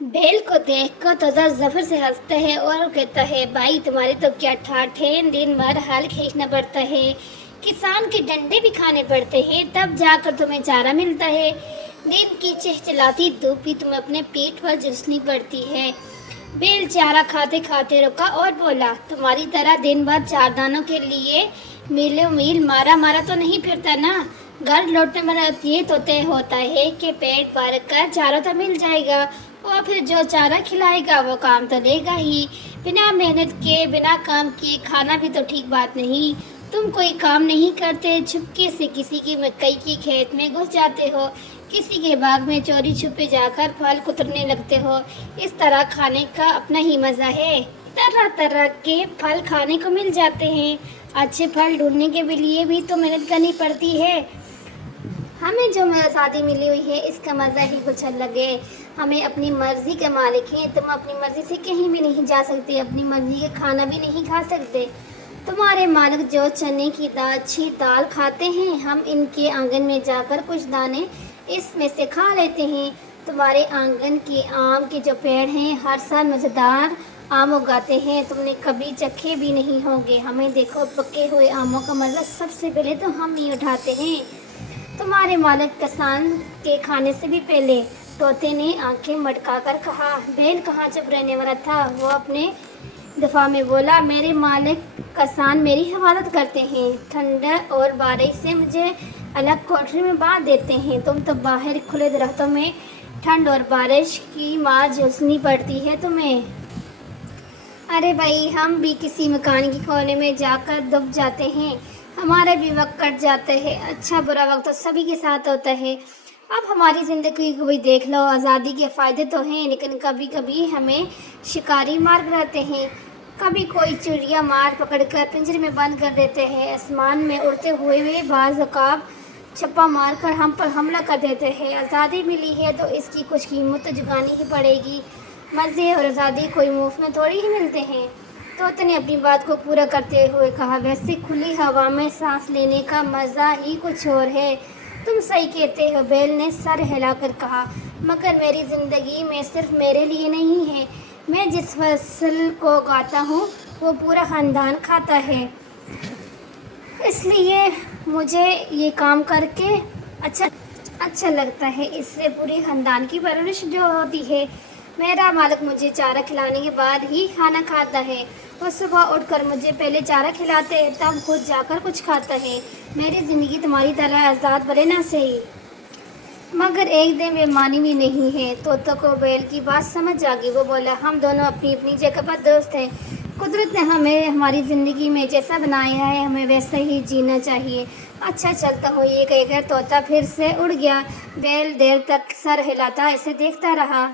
बैल को देखकर तोता ज़फर से हंसता है और कहता है, भाई तुम्हारे तो क्या ठाठ है, दिन भर हल खींचना पड़ता है, किसान के डंडे भी खाने पड़ते हैं, तब जाकर तुम्हें चारा मिलता है। दिन की चहचलाती धूप भी तुम्हें अपने पेट पर झुलसनी पड़ती है। बैल चारा खाते खाते रुका और बोला, तुम्हारी तरह दिन भर चार दानों के लिए मीलों मील मारा मारा तो नहीं फिरता ना। घर लौटने वाला ये तो तय होता है कि पेट भर कर चारा तो मिल जाएगा, और फिर जो चारा खिलाएगा वो काम तो लेगा ही। बिना मेहनत के बिना काम किए खाना भी तो ठीक बात नहीं। तुम कोई काम नहीं करते, छुपके से किसी की मकई के खेत में घुस जाते हो, किसी के बाग में चोरी छुपे जाकर फल कुतरने लगते हो। इस तरह खाने का अपना ही मज़ा है। तरह तरह के फल खाने को मिल जाते हैं। अच्छे फल ढूंढने के लिए भी तो मेहनत करनी पड़ती है। हमें जो आज़ादी मिली हुई है इसका मज़ा ही कुछ अलग है। हमें अपनी मर्ज़ी के मालिक हैं। तुम अपनी मर्ज़ी से कहीं भी नहीं जा सकते, अपनी मर्ज़ी का खाना भी नहीं खा सकते। तुम्हारे मालिक जो चने की अच्छी दाल खाते हैं, हम इनके आंगन में जाकर कुछ दाने इसमें से खा लेते हैं। तुम्हारे आंगन के आम के जो पेड़ हैं हर साल मज़ेदार आम उगाते हैं, तुमने कभी चखे भी नहीं होंगे। हमें देखो, पके हुए आमों का मज़ा सबसे पहले तो हम ही उठाते हैं। तुम्हारे मालिक किसान के खाने से भी पहले, तोते ने आंखें मटका कर कहा। बैल कहाँ चुप रहने वाला था, वो अपने दफ़ा में बोला, मेरे मालिक किसान मेरी हिफाजत करते हैं, ठंडा और बारिश से मुझे अलग कोठरी में बांध देते हैं। तुम तो बाहर खुले दरख्तों में ठंड और बारिश की मार झेलनी पड़ती है तुम्हें। अरे भाई, हम भी किसी मकान के कोने में जाकर दब जाते हैं, हमारा भी वक्त कट जाता है। अच्छा बुरा वक्त तो सभी के साथ होता है। अब हमारी ज़िंदगी को भी देख लो, आज़ादी के फ़ायदे तो हैं, लेकिन कभी कभी हमें शिकारी मार रहते हैं। कभी कोई चिड़िया मार पकड़कर पिंजरे में बंद कर देते हैं। आसमान में उड़ते हुए वे बाज़ अकाब छप्पा मारकर हम पर हमला कर देते हैं। आज़ादी मिली है तो इसकी कुछ कीमत तो चुकानी ही पड़ेगी। मज़े और आज़ादी कोई मुफ्त में थोड़ी ही मिलते हैं। तोते ने अपनी बात को पूरा करते हुए कहा, वैसे खुली हवा में सांस लेने का मज़ा ही कुछ और है। तुम सही कहते हो, बैल ने सर हिलाकर कहा, मगर मेरी ज़िंदगी में सिर्फ मेरे लिए नहीं है। मैं जिस फसल को उगाता हूँ वो पूरा ख़ानदान खाता है, इसलिए मुझे ये काम करके अच्छा लगता है। इससे पूरी ख़ानदान की परवरिश जो होती है। मेरा मालिक मुझे चारा खिलाने के बाद ही खाना खाता है। वो सुबह उठकर मुझे पहले चारा खिलाते हैं, तब खुद जाकर कुछ खाता है। मेरी ज़िंदगी तुम्हारी तरह आज़ाद भले ना सही, मगर एक दिन बेईमानी भी नहीं है। तोता को बैल की बात समझ आ गई। वो बोला, हम दोनों अपनी अपनी जगह पर दोस्त हैं। कुदरत ने हमें हमारी ज़िंदगी में जैसा बनाया है हमें वैसा ही जीना चाहिए। अच्छा चलता हो, ये कहकर तोता फिर से उड़ गया। बैल देर तक सर हिलाता ऐसे देखता रहा।